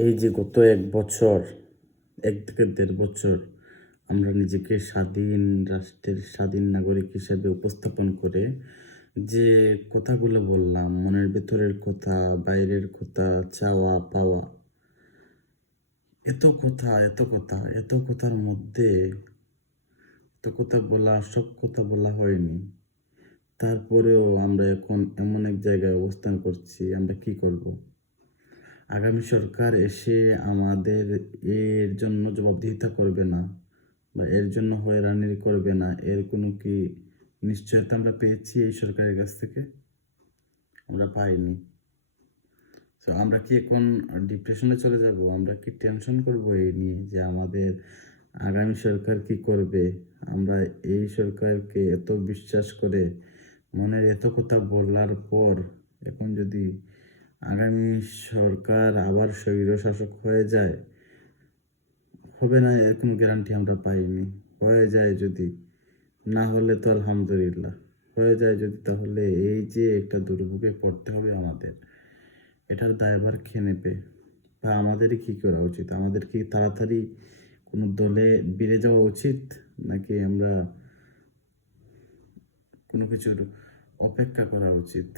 এই যে গত ১ বছর, ১ থেকে ১.৫ বছর আমরা নিজেকে স্বাধীন রাষ্ট্রের স্বাধীন নাগরিক হিসেবে উপস্থাপন করে যে কথাগুলো বললাম, মনের ভেতরের কথা, বাইরের কথা, চাওয়া পাওয়া, এত কথা, এত কথা, এত কথার মধ্যে এত কথা বলা, সব কথা বলা হয়নি। তারপরেও আমরা এখন এমন এক জায়গায় অবস্থান করছি, আমরা কি করব? আগামী সরকার এসে আমাদের এর জন্য জবাবদিহিতা করবে না বা এর জন্য হয়রানি করবে না, এর কোনো কি নিশ্চয়তা আমরা পেয়েছি এই সরকারের কাছ থেকে? আমরা পাইনি। তো আমরা কি এখন ডিপ্রেশনে চলে যাব? আমরা কি টেনশন করব এই নিয়ে যে আমাদের আগামী সরকার কি করবে? আমরা এই সরকারকে এত বিশ্বাস করে মনের এত কথা বলার পর এখন যদি আগামী সরকার আবার স্বৈরশাসক হয়ে যায়, হবে না এর কোনো গ্যারান্টি আমরা পাইনি। হয়ে যায় যদি, না হলে তো আলহামদুলিল্লাহ। হয়ে যায় যদি, তাহলে এই যে একটা দুর্ভোগে পড়তে হবে আমাদের, এটার দায়ভার কে নেবে? বা আমাদেরই কি করা উচিত? আমাদের কি তাড়াতাড়ি কোনো দলে ভিড়ে যাওয়া উচিত? নাকি আমরা কোনো কিছুর অপেক্ষা করা উচিত?